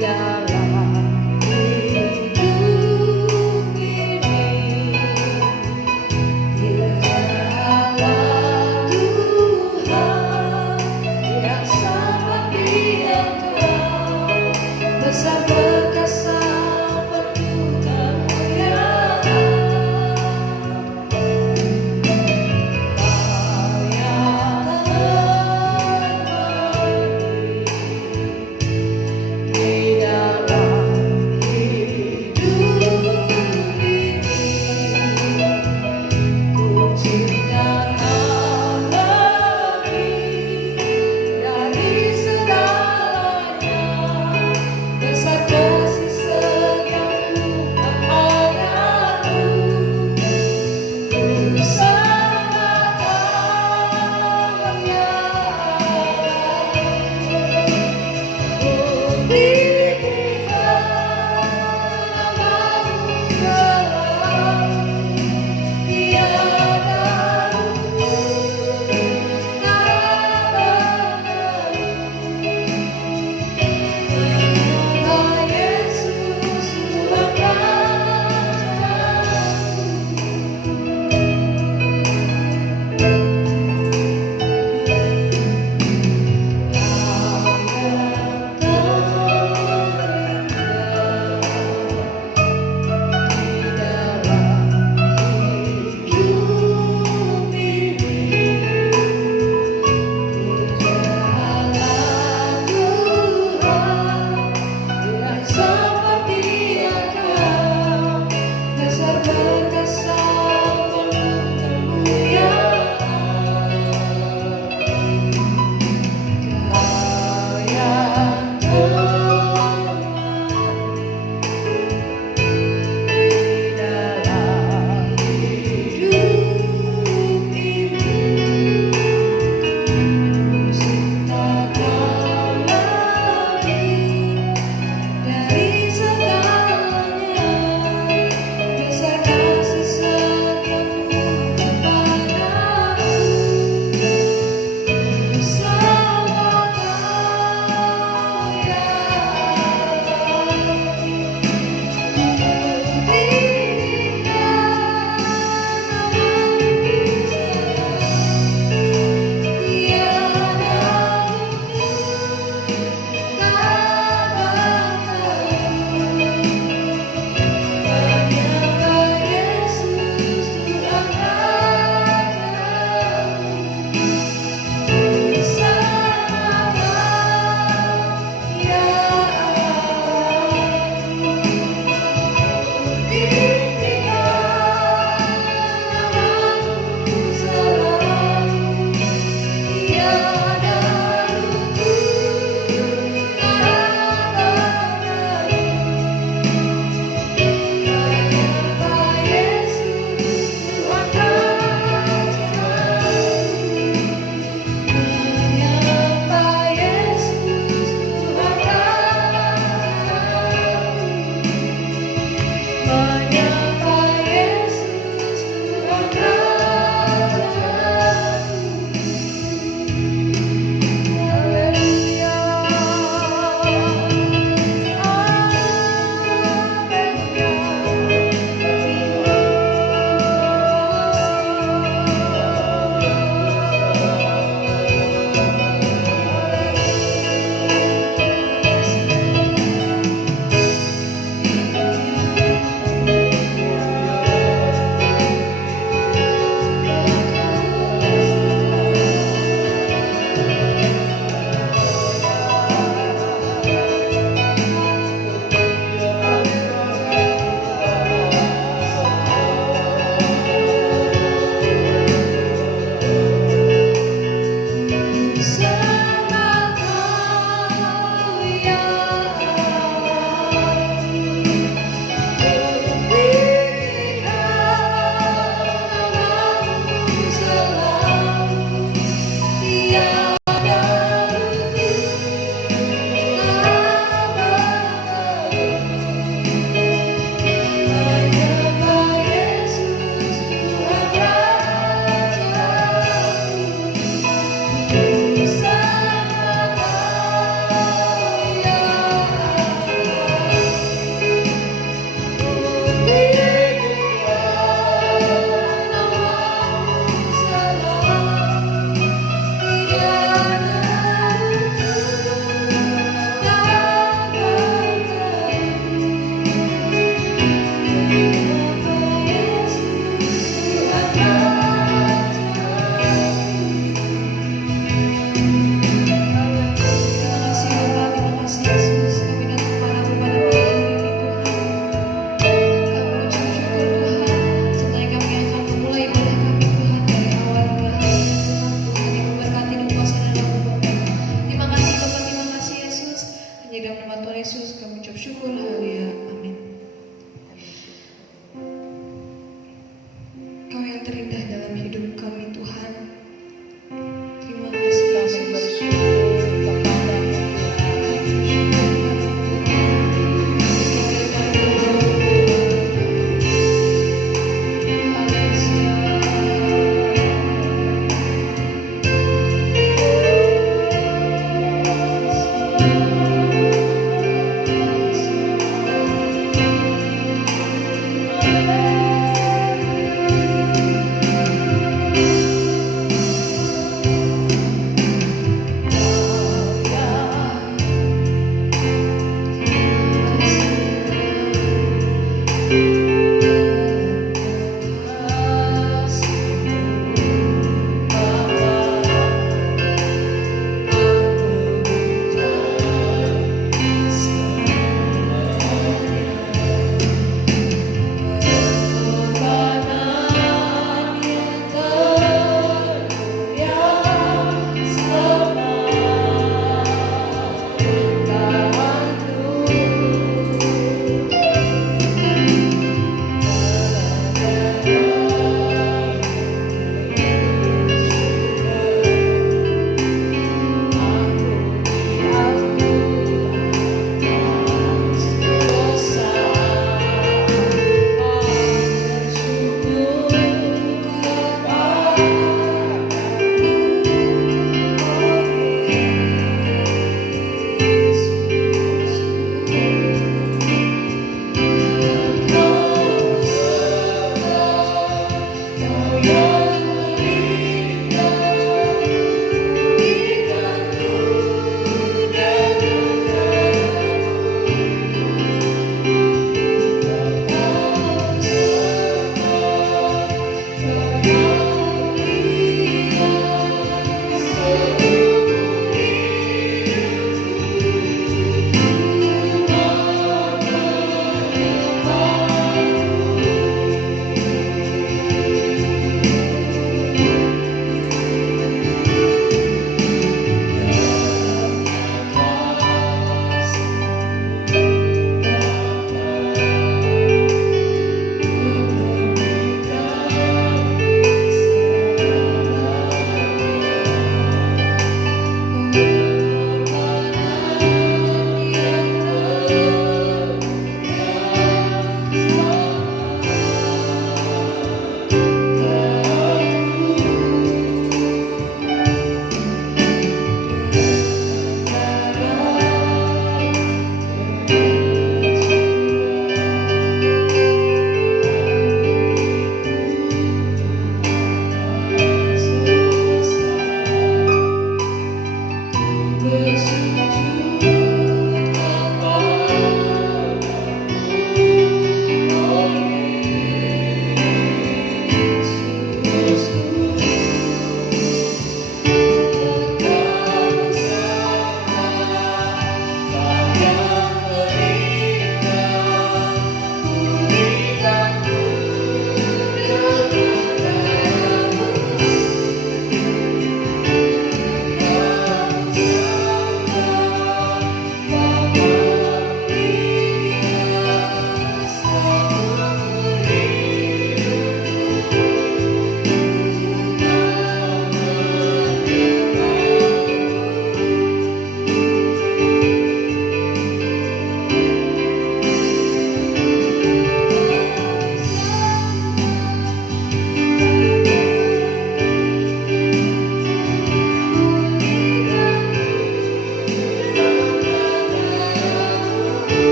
dalam hidup ini, di dalam Tuhan yang sangat Dia Tuhan, besar perkasa penuh kemuliaan. Di dalam kami ucap syukur, haleluya, amin. Kau yang terindah dalam hidup kami Tuhan, terima kasih Kami Yesus. bersyukur kepadamu Tuhan.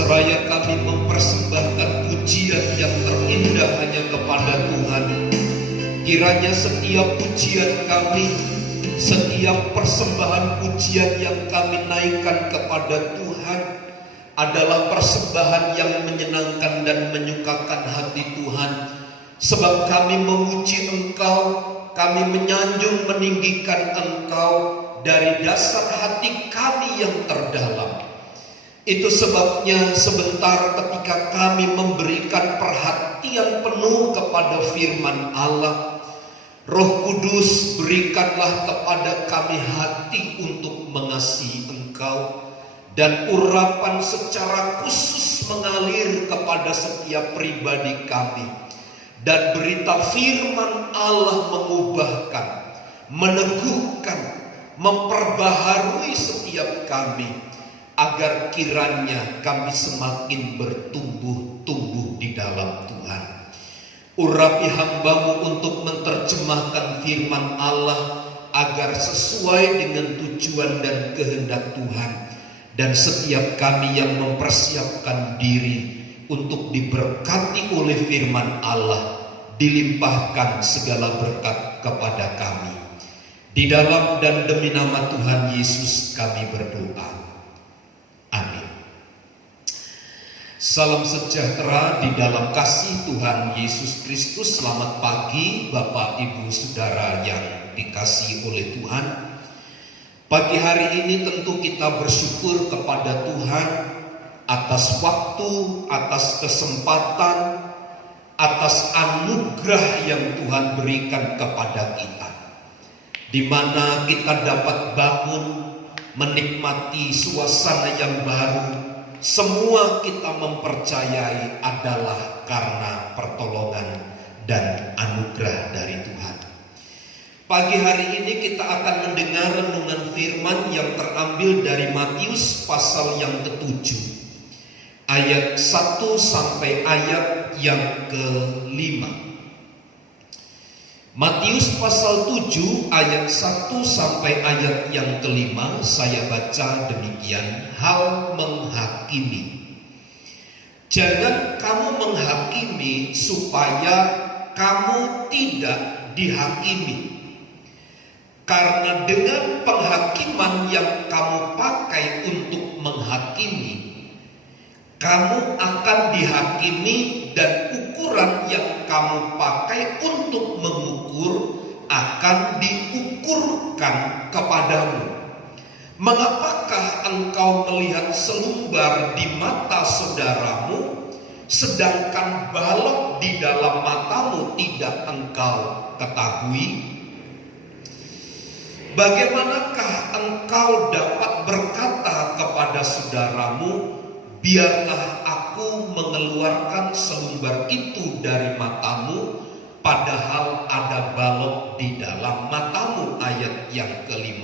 seraya kami mempersembahkan pujian yang terindah hanya kepada Tuhan. Kiranya setiap pujian kami, setiap persembahan pujian yang kami naikkan kepada Tuhan adalah persembahan yang menyenangkan dan menyukakan hati Tuhan. Sebab kami memuji Engkau, kami menyanjung meninggikan Engkau dari dasar hati kami yang terdalam. Itu sebabnya sebentar ketika kami memberikan perhatian penuh kepada firman Allah, Roh Kudus berikanlah kepada kami hati untuk mengasihi Engkau, dan urapan secara khusus mengalir kepada setiap pribadi kami. Dan berita firman Allah mengubahkan, meneguhkan, memperbaharui setiap kami, agar kiranya kami semakin bertumbuh-tumbuh di dalam Tuhan. Urapi hamba-Mu untuk menerjemahkan firman Allah agar sesuai dengan tujuan dan kehendak Tuhan. Dan setiap kami yang mempersiapkan diri untuk diberkati oleh firman Allah, dilimpahkan segala berkat kepada kami. Di dalam dan demi nama Tuhan Yesus kami berdoa. Amin. Salam sejahtera di dalam kasih Tuhan Yesus Kristus. Selamat pagi Bapak Ibu Saudara yang dikasihi oleh Tuhan. Pagi hari ini tentu kita bersyukur kepada Tuhan atas waktu, atas kesempatan, atas anugerah yang Tuhan berikan kepada kita, di mana kita dapat bangun menikmati suasana yang baru. Semua kita mempercayai adalah karena pertolongan dan anugerah dari Tuhan. Pagi hari ini kita akan mendengar renungan firman yang terambil dari Matius pasal yang ke-7, ayat 1 sampai ayat yang ke-5. Matius pasal 7 ayat 1 sampai ayat yang ke-5, saya baca demikian. Hal menghakimi. Jangan kamu menghakimi supaya kamu tidak dihakimi. Karena dengan penghakiman yang kamu pakai untuk menghakimi, kamu akan dihakimi, dan ukuran yang kamu pakai untuk mengukur akan diukurkan kepadamu. Mengapakah engkau melihat selumbar di mata saudaramu, sedangkan balok di dalam matamu tidak engkau ketahui? Bagaimanakah engkau dapat berkata kepada saudaramu, biarlah aku mengeluarkan selumbar itu dari matamu, padahal ada balok di dalam matamu? Ayat yang ke-5.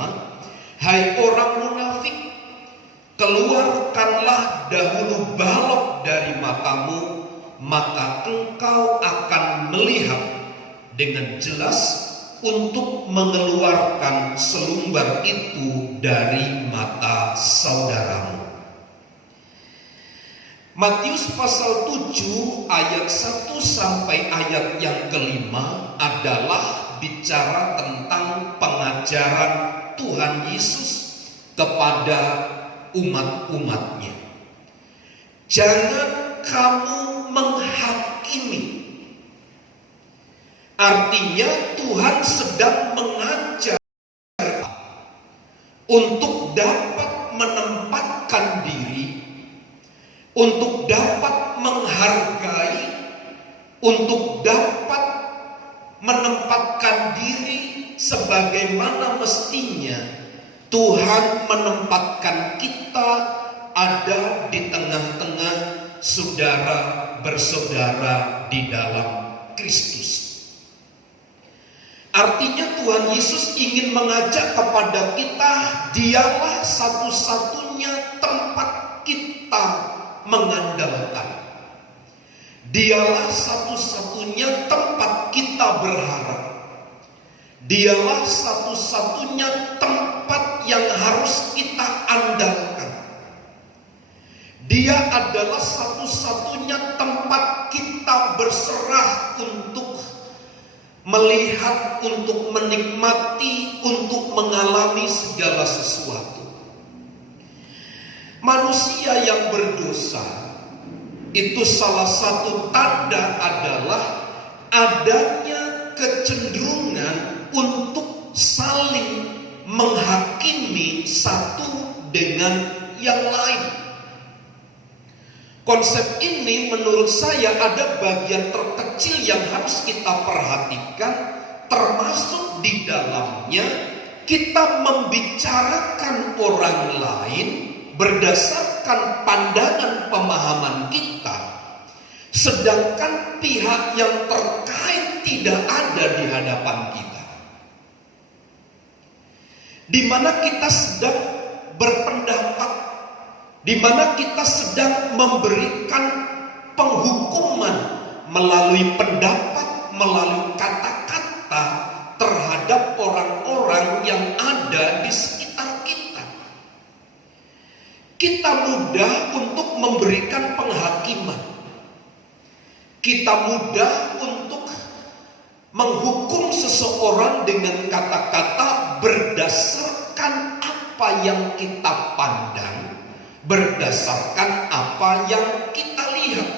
Hai orang munafik, keluarkanlah dahulu balok dari matamu, maka engkau akan melihat dengan jelas untuk mengeluarkan selumbar itu dari mata saudaramu. Matius pasal 7 ayat 1 sampai ayat yang ke-5 adalah bicara tentang pengajaran Tuhan Yesus kepada umat-umatnya. Jangan kamu menghakimi. Artinya Tuhan sedang mengajar untuk dapat menempatkan diri, untuk dapat menghargai, untuk dapat menempatkan diri sebagaimana mestinya Tuhan menempatkan kita ada di tengah-tengah saudara bersaudara di dalam Kristus. Artinya Tuhan Yesus ingin mengajak kepada kita, dialah satu-satunya tempat kita mengandalkan. Dialah satu-satunya tempat kita berharap. Dialah satu-satunya tempat yang harus kita andalkan. Dia adalah satu-satunya tempat kita berserah untuk melihat, untuk menikmati, untuk mengalami segala sesuatu. Manusia yang berdosa itu salah satu tanda adalah adanya kecenderungan untuk saling menghakimi satu dengan yang lain. Konsep ini menurut saya ada bagian terkecil yang harus kita perhatikan, termasuk di dalamnya kita membicarakan orang lain berdasarkan pandangan pemahaman kita, sedangkan pihak yang terkait tidak ada di hadapan kita. Di mana kita sedang berpendapat, di mana kita sedang memberikan penghukuman melalui pendapat, melalui kata-kata terhadap orang-orang yang ada di sekitar kita. Kita mudah untuk memberikan penghakiman. Kita mudah untuk menghukum seseorang dengan kata-kata berdasarkan apa yang kita pandang, berdasarkan apa yang kita lihat.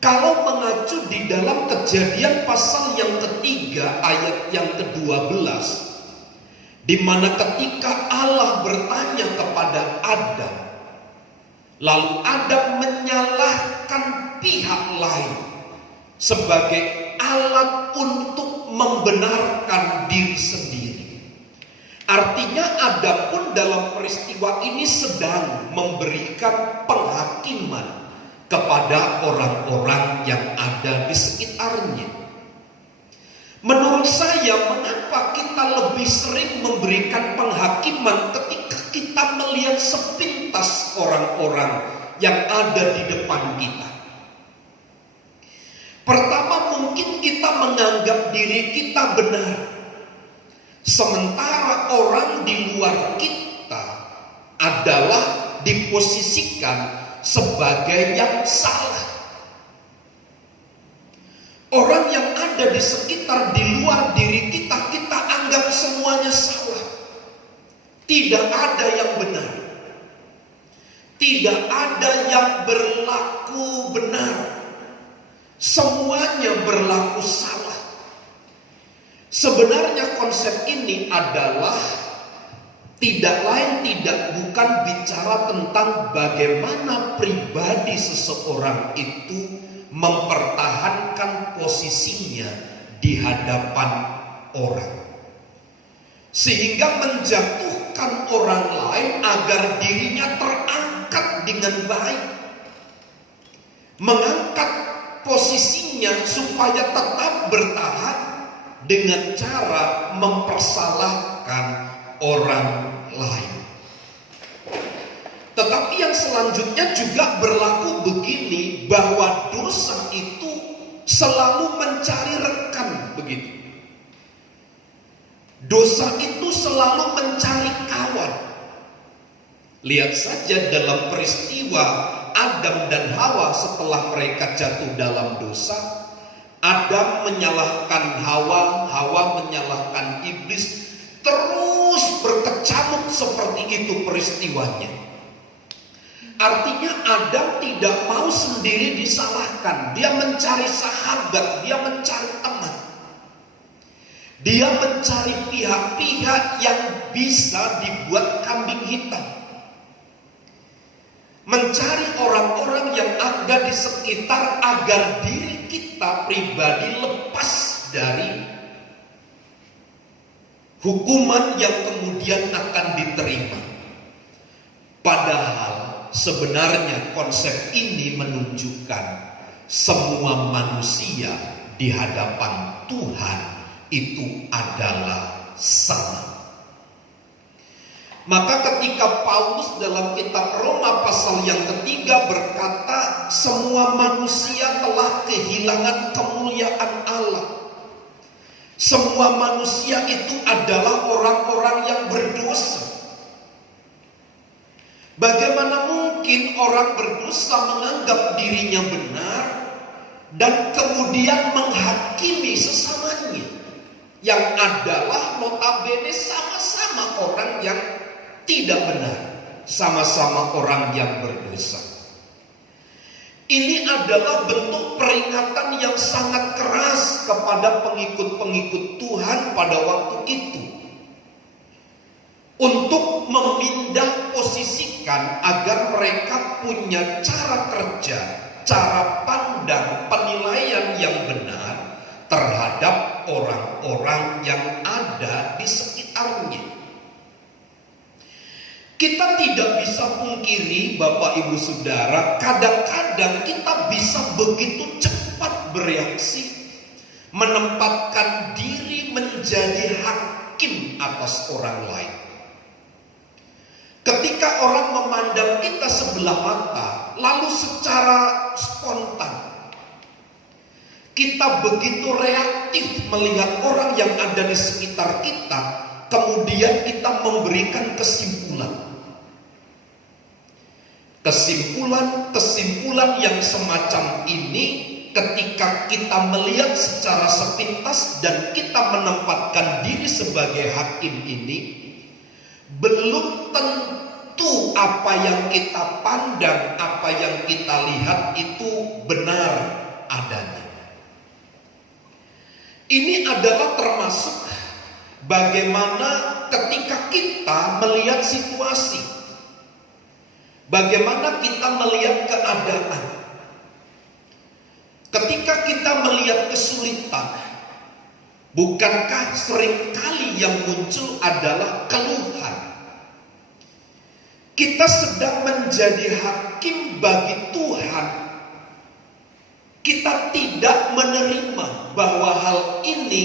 Kalau mengacu di dalam Kejadian pasal yang ketiga ayat yang ke-12, di mana ketika Allah bertanya kepada Adam, lalu Adam menyalahkan pihak lain sebagai alat untuk membenarkan diri sendiri. Artinya Adam pun dalam peristiwa ini sedang memberikan penghakiman kepada orang-orang yang ada di sekitarnya. Menurut saya, mengapa kita lebih sering memberikan penghakiman ketika kita melihat sepintas orang-orang yang ada di depan kita? Pertama, mungkin kita menganggap diri kita benar, sementara orang di luar kita adalah diposisikan sebagai yang salah. Orang yang ada di sekitar, di luar diri kita, kita anggap semuanya salah. Tidak ada yang benar. Tidak ada yang berlaku benar. Semuanya berlaku salah. Sebenarnya konsep ini adalah tidak lain tidak bukan bicara tentang bagaimana pribadi seseorang itu mempertahankan posisinya di hadapan orang, sehingga menjatuhkan orang lain agar dirinya terangkat dengan baik, mengangkat posisinya supaya tetap bertahan dengan cara mempersalahkan orang lain. Tetapi yang selanjutnya juga berlaku begini, bahwa dosa itu selalu mencari rekan, begitu. Dosa itu selalu mencari kawan. Lihat saja dalam peristiwa Adam dan Hawa setelah mereka jatuh dalam dosa. Adam menyalahkan Hawa, Hawa menyalahkan iblis, terus berkecamuk seperti itu peristiwanya. Artinya Adam tidak mau sendiri disalahkan. Dia mencari sahabat, dia mencari teman. Dia mencari pihak-pihak yang bisa dibuat kambing hitam. Mencari orang-orang yang ada di sekitar agar diri kita pribadi lepas dari hukuman yang kemudian akan diterima. Padahal sebenarnya konsep ini menunjukkan semua manusia di hadapan Tuhan itu adalah sama. Maka ketika Paulus dalam kitab Roma pasal yang ketiga berkata, semua manusia telah kehilangan kemuliaan Allah. Semua manusia itu adalah orang-orang yang berdosa. Bagaimana mungkin orang berdosa menganggap dirinya benar dan kemudian menghakimi sesamanya yang adalah notabene sama-sama orang yang tidak benar, sama-sama orang yang berdosa. Ini adalah bentuk peringatan yang sangat keras kepada pengikut-pengikut Tuhan pada waktu itu, untuk memindah posisikan agar mereka punya cara kerja, cara pandang, penilaian yang benar terhadap orang-orang yang ada di sekitarnya. Kita tidak bisa pungkiri, Bapak Ibu Saudara, kadang-kadang kita bisa begitu cepat bereaksi, menempatkan diri menjadi hakim atas orang lain. Ketika orang memandang kita sebelah mata, lalu secara spontan kita begitu reaktif melihat orang yang ada di sekitar kita, kemudian kita memberikan kesimpulan. Kesimpulan yang semacam ini ketika kita melihat secara sepintas dan kita menempatkan diri sebagai hakim ini, belum tentu apa yang kita pandang, apa yang kita lihat itu benar adanya. Ini adalah termasuk bagaimana ketika kita melihat situasi, bagaimana kita melihat keadaan. Ketika kita melihat kesulitan, bukankah seringkali yang muncul adalah keluhan? Kita sedang menjadi hakim bagi Tuhan. Kita tidak menerima bahwa hal ini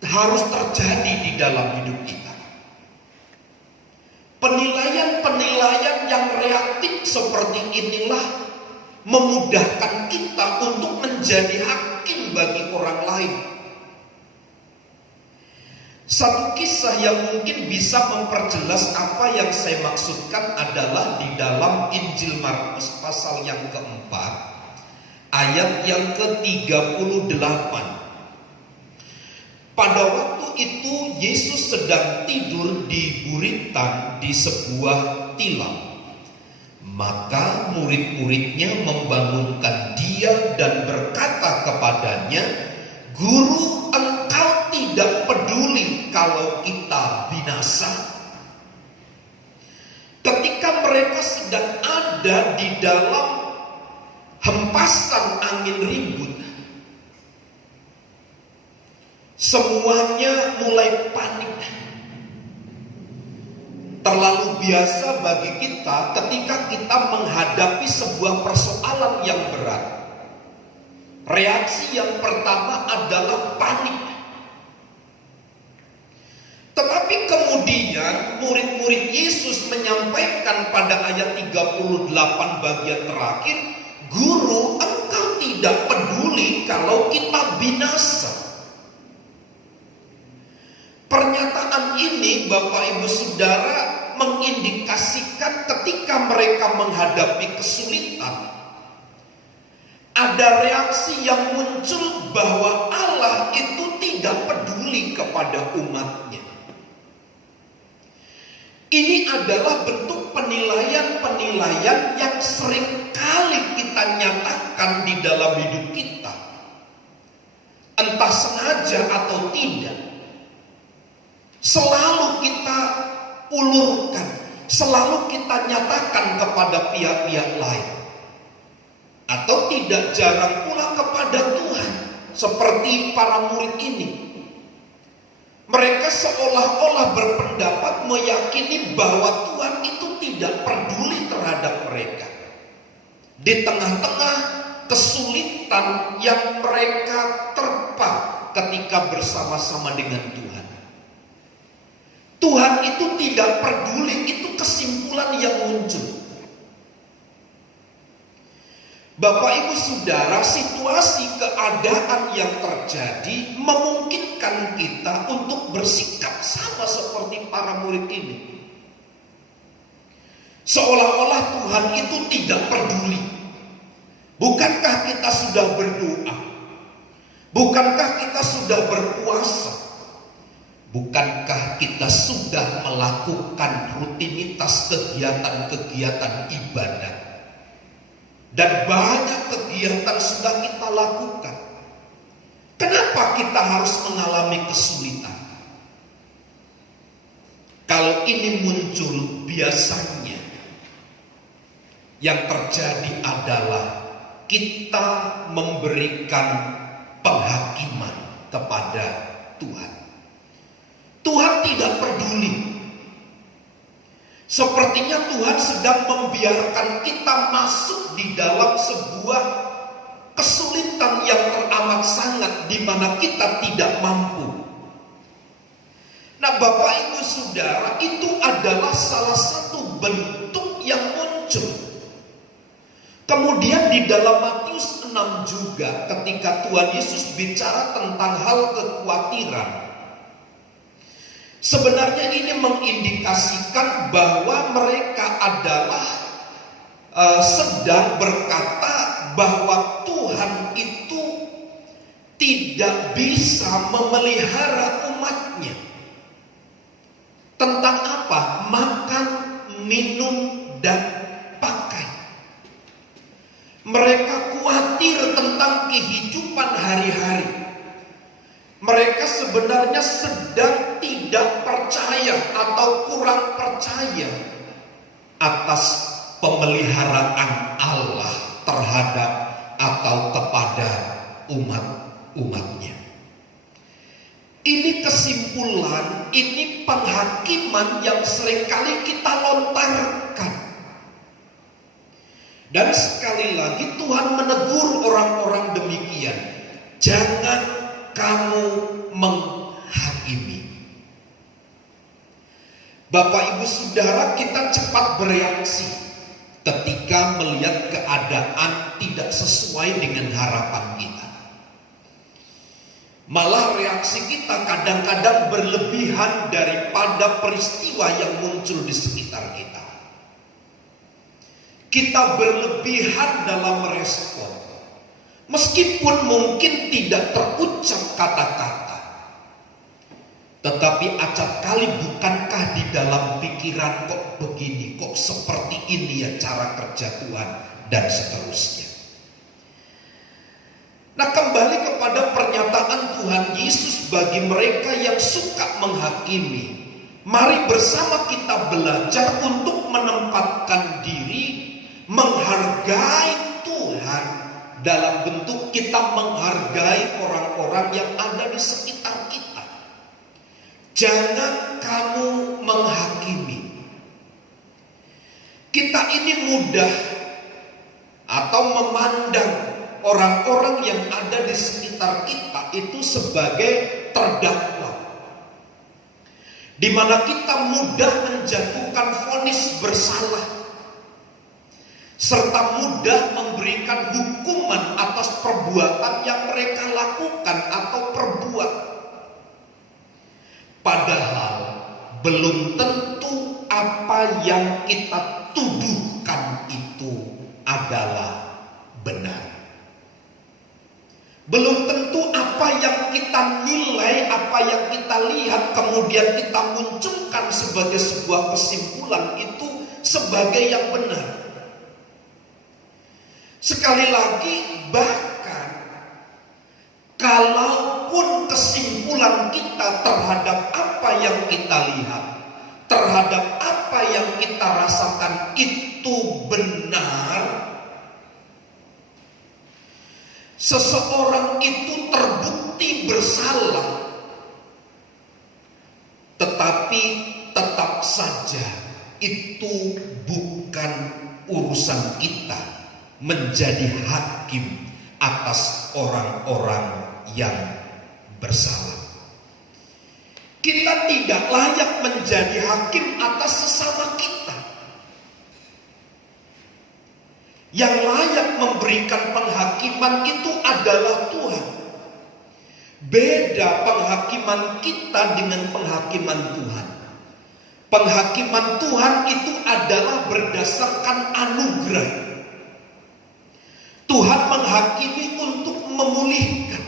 harus terjadi di dalam hidup kita. Penilaian-penilaian yang reaktif seperti inilah memudahkan kita untuk menjadi hakim bagi orang lain. Satu kisah yang mungkin bisa memperjelas apa yang saya maksudkan adalah di dalam Injil Markus pasal yang keempat, ayat yang ke-38. Pada waktu itu Yesus sedang tidur di buritan di sebuah tilam. Maka murid-muridnya membangunkan dia dan berkata kepadanya, "Guru, engkau tidak peduli kalau kita binasa?" Ketika mereka sedang ada di dalam hempasan angin ribut, semuanya mulai panik. Terlalu biasa bagi kita ketika kita menghadapi sebuah persoalan yang berat. Reaksi yang pertama adalah panik. Tetapi kemudian murid-murid Yesus menyampaikan pada ayat 38 bagian terakhir, "Guru, engkau tidak peduli kalau kita binasa." Pernyataan ini, Bapak Ibu Saudara, mengindikasikan ketika mereka menghadapi kesulitan, ada reaksi yang muncul bahwa Allah itu tidak peduli kepada umatnya. Ini adalah bentuk penilaian-penilaian yang seringkali kita nyatakan di dalam hidup kita, entah sengaja atau tidak. Selalu kita ulurkan, selalu kita nyatakan kepada pihak-pihak lain, atau tidak jarang pula kepada Tuhan, seperti para murid ini. Mereka seolah-olah berpendapat meyakini bahwa Tuhan itu tidak peduli terhadap mereka. Di tengah-tengah kesulitan yang mereka terpa ketika bersama-sama dengan Tuhan. Tuhan itu tidak peduli, itu kesimpulan yang muncul. Bapak Ibu Saudara, situasi keadaan yang terjadi memungkinkan kita untuk bersikap sama seperti para murid ini. Seolah-olah Tuhan itu tidak peduli. Bukankah kita sudah berdoa? Bukankah kita sudah berpuasa? Bukankah kita sudah melakukan rutinitas kegiatan-kegiatan ibadah? Dan banyak kegiatan sudah kita lakukan. Kenapa kita harus mengalami kesulitan? Kalau ini muncul, biasanya yang terjadi adalah kita memberikan penghakiman kepada Tuhan. Tuhan tidak peduli. Sepertinya Tuhan sedang membiarkan kita masuk di dalam sebuah kesulitan yang teramat sangat, di mana kita tidak mampu. Nah, Bapak Ibu Saudara, itu adalah salah satu bentuk yang muncul. Kemudian di dalam Matius 6 juga, ketika Tuhan Yesus bicara tentang hal kekhawatiran, sebenarnya ini mengindikasikan bahwa mereka adalah sedang berkata bahwa Tuhan itu tidak bisa memelihara umatnya. Tentang apa? Makan, minum, dan pakai. Mereka khawatir tentang kehidupan hari-hari. Mereka sebenarnya sedang tidak percaya atau kurang percaya atas pemeliharaan Allah terhadap atau kepada umat-umatnya. Ini kesimpulan, ini penghakiman yang seringkali kita lontarkan. Dan sekali lagi Tuhan menegur orang-orang demikian. Jangan kamu menghakimi. Bapak Ibu Saudara, kita cepat bereaksi ketika melihat keadaan tidak sesuai dengan harapan kita. Malah reaksi kita kadang-kadang berlebihan daripada peristiwa yang muncul di sekitar kita. Kita berlebihan dalam merespon. Meskipun mungkin tidak terucap kata-kata, tetapi acap kali bukankah di dalam pikiran kok begini, kok seperti ini ya cara kerja Tuhan, dan seterusnya. Nah, kembali kepada pernyataan Tuhan Yesus bagi mereka yang suka menghakimi. Mari bersama kita belajar untuk menempatkan diri, menghargai Tuhan dalam bentuk kita menghargai orang-orang yang ada di sekitar kita. Jangan kamu menghakimi. Kita ini mudah atau memandang orang-orang yang ada di sekitar kita itu sebagai terdakwa, di mana kita mudah menjatuhkan vonis bersalah, serta mudah memberikan hukuman atas perbuatan yang mereka lakukan atau perbuat. Padahal belum tentu apa yang kita tuduhkan itu adalah benar. Belum tentu apa yang kita nilai, apa yang kita lihat kemudian kita munculkan sebagai sebuah kesimpulan itu sebagai yang benar. Sekali lagi, bahkan kalaupun kesimpulan kita terhadap apa yang kita lihat, terhadap apa yang kita rasakan itu benar, seseorang itu terbukti bersalah, tetapi tetap saja itu bukan urusan kita menjadi hakim atas orang-orang yang bersalah. Kita tidak layak menjadi hakim atas sesama kita. Yang layak memberikan penghakiman itu adalah Tuhan. Beda penghakiman kita dengan penghakiman Tuhan. Penghakiman Tuhan itu adalah berdasarkan anugerah. Tuhan menghakimi untuk memulihkan.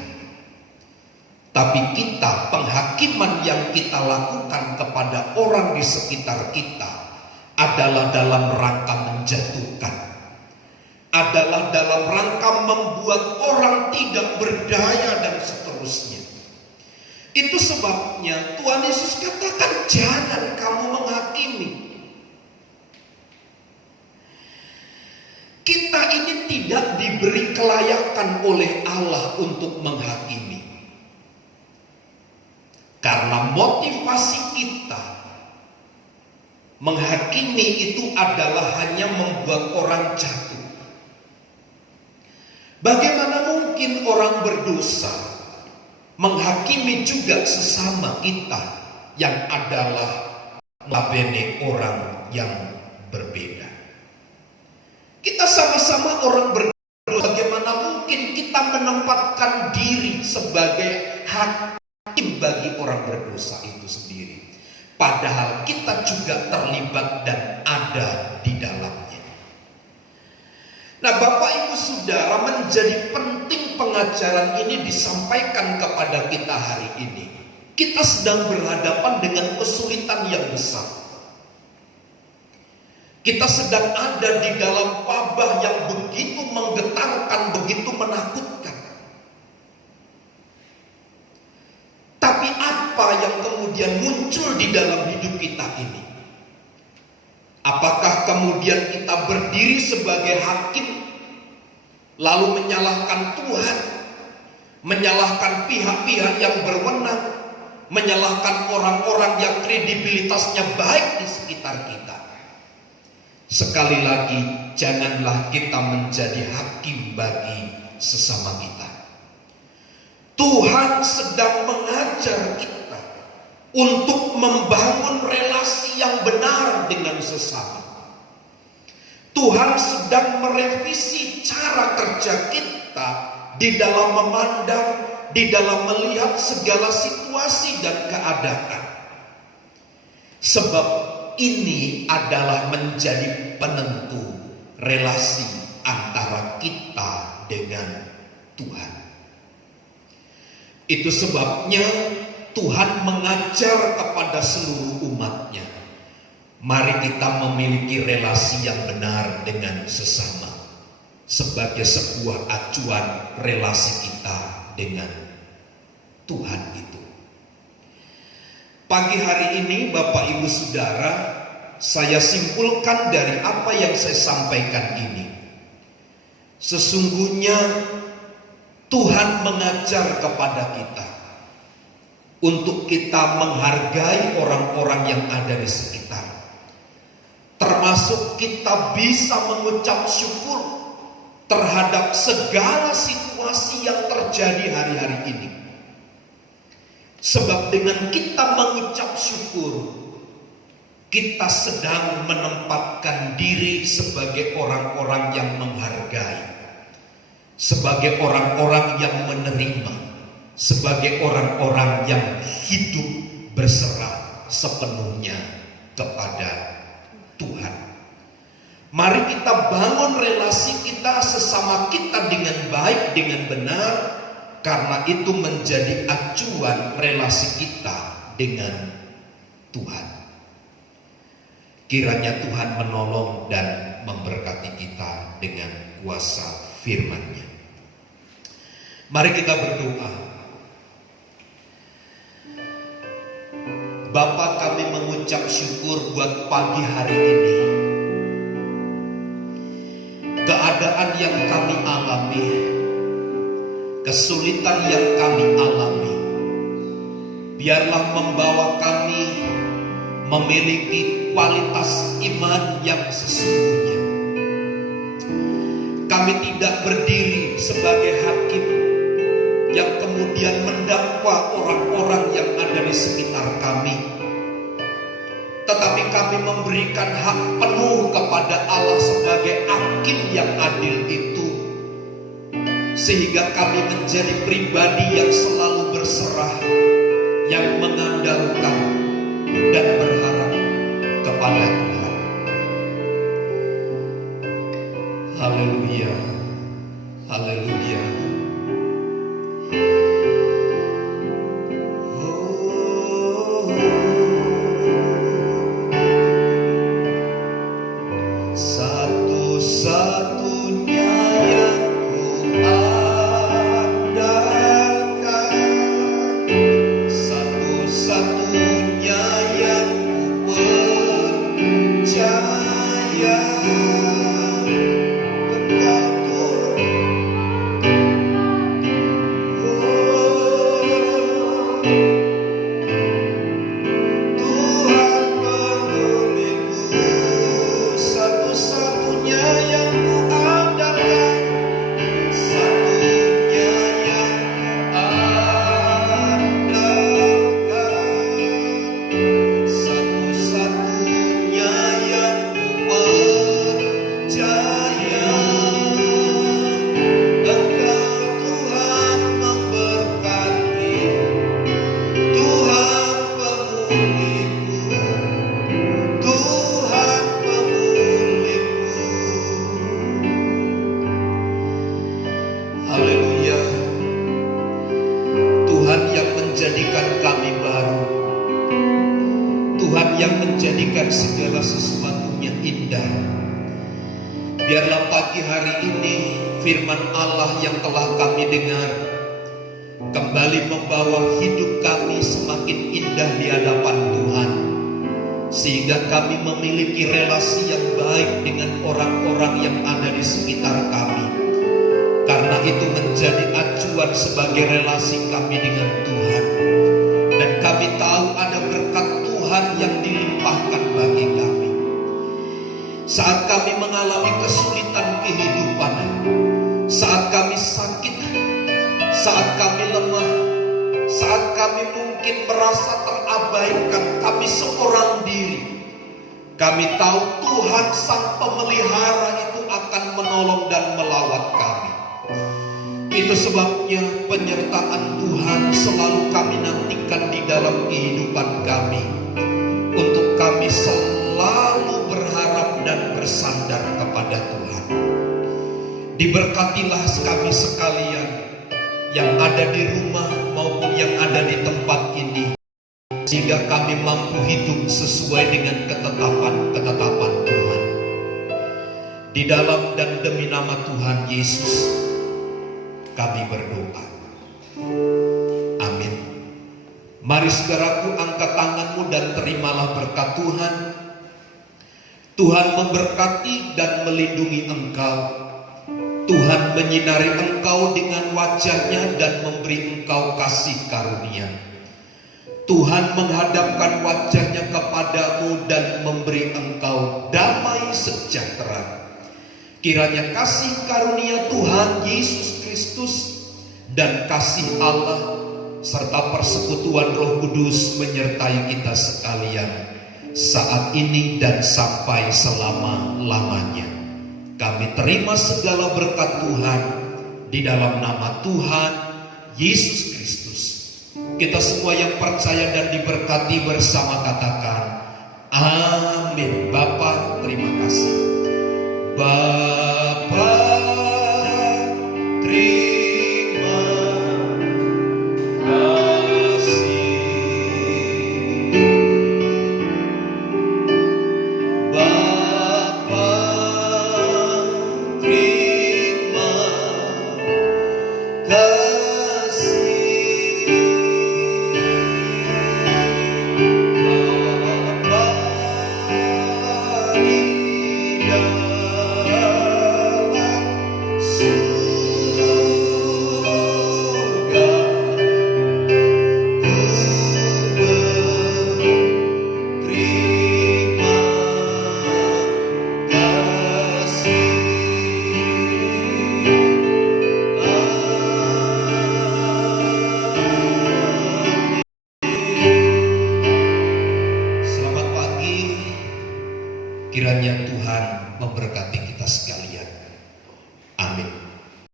Tapi kita, penghakiman yang kita lakukan kepada orang di sekitar kita adalah dalam rangka menjatuhkan, adalah dalam rangka membuat orang tidak berdaya dan seterusnya. Itu sebabnya Tuhan Yesus katakan, jangan kamu menghakimi. Kita ini tidak diberi kelayakan oleh Allah untuk menghakimi. Karena motivasi kita menghakimi itu adalah hanya membuat orang jatuh. Bagaimana mungkin orang berdosa menghakimi juga sesama kita yang adalah labene orang yang berbeda. Kita sama-sama orang berdosa. Bagaimana mungkin kita menempatkan diri sebagai hakim bagi orang berdosa itu sendiri, padahal kita juga terlibat dan ada di dalamnya. Nah, Bapak Ibu Saudara, menjadi penting pengajaran ini disampaikan kepada kita hari ini. Kita sedang berhadapan dengan kesulitan yang besar. Kita sedang ada di dalam wabah yang begitu menggetarkan, begitu menakutkan. Tapi apa yang kemudian muncul di dalam hidup kita ini? Apakah kemudian kita berdiri sebagai hakim, lalu menyalahkan Tuhan, menyalahkan pihak-pihak yang berwenang, menyalahkan orang-orang yang kredibilitasnya baik di sekitar kita? Sekali lagi, janganlah kita menjadi hakim bagi sesama kita. Tuhan sedang mengajar kita untuk membangun relasi yang benar dengan sesama. Tuhan sedang merevisi cara kerja kita di dalam memandang, di dalam melihat segala situasi dan keadaan. Sebab ini adalah menjadi penentu relasi antara kita dengan Tuhan. Itu sebabnya Tuhan mengajar kepada seluruh umatnya, mari kita memiliki relasi yang benar dengan sesama sebagai sebuah acuan relasi kita dengan Tuhan itu. Pagi hari ini Bapak Ibu Saudara, saya simpulkan dari apa yang saya sampaikan ini, sesungguhnya Tuhan mengajar kepada kita untuk kita menghargai orang-orang yang ada di sekitar. Termasuk kita bisa mengucap syukur terhadap segala situasi yang terjadi hari-hari ini. Sebab dengan kita mengucap syukur, kita sedang menempatkan diri sebagai orang-orang yang menghargai, sebagai orang-orang yang menerima, sebagai orang-orang yang hidup berserah sepenuhnya kepada Tuhan. Mari kita bangun relasi kita sesama kita dengan baik, dengan benar, karena itu menjadi acuan relasi kita dengan Tuhan. Kiranya Tuhan menolong dan memberkati kita dengan kuasa firman-Nya. Mari kita berdoa. Bapa, kami mengucap syukur buat pagi hari ini. Keadaan yang kami alami, kesulitan yang kami alami, biarlah membawa kami memiliki kualitas iman yang sesungguhnya. Kami tidak berdiri sebagai hakim yang kemudian mendakwa orang-orang yang ada di sekitar kami, tetapi kami memberikan hak penuh kepada Allah sebagai hakim yang adil itu, sehingga kami menjadi pribadi yang selalu berserah, yang mengandalkan dan berharap kepada Tuhan. Haleluya, haleluya. Satu-satunya yang kuandalkan, satu-satunya yang kupercaya, Engkau Tuhan penuliku, satu-satunya yang kuandalkan, satunya yang kuandalkan, satu-satunya yang kupercaya, Engkau Tuhan memberkati, Tuhan pemuliku, Tuhan pemuliku. Haleluya. Tuhan yang menjadikan kami baru, Tuhan yang menjadikan segala sesuatunya indah. Biarlah pagi hari ini firman Allah yang telah kami dengar kembali membawa hidup kami semakin indah di hadapan Tuhan, sehingga kami memiliki relasi yang baik dengan orang-orang yang ada di sekitar kami. Karena itu menjadi acuan sebagai relasi kami dengan Tuhan. Dan kami tahu ada berkat Tuhan yang dilimpahkan bagi kami. Saat kami mengalami kesulitan kehidupan, saat kami sakit, saat kami lemah, saat kami mungkin merasa terabaikan, kami seorang diri, kami tahu Tuhan Sang Pemelihara itu akan menolong dan melawat kami. Itu sebabnya penyertaan Tuhan selalu kami nantikan di dalam kehidupan kami, untuk kami selalu berharap dan bersandar kepada Tuhan. Diberkatilah kami sekalian yang ada di rumah maupun yang ada di tempat ini, sehingga kami mampu hidup sesuai dengan ketetapan Tuhan. Di dalam dan demi nama Tuhan Yesus kami berdoa. Amin. Mari saudaraku, angkat tanganmu dan terimalah berkat Tuhan. Tuhan memberkati dan melindungi engkau. Tuhan menyinari engkau dengan wajah-Nya dan memberi engkau kasih karunia. Tuhan menghadapkan wajah-Nya kepadamu dan memberi engkau damai sejahtera. Kiranya kasih karunia Tuhan Yesus Kristus dan kasih Allah serta persekutuan Roh Kudus menyertai kita sekalian saat ini dan sampai selama-lamanya. Kami terima segala berkat Tuhan di dalam nama Tuhan Yesus Kristus. Kita semua yang percaya dan diberkati bersama katakan amin. Bapa, terima kasih.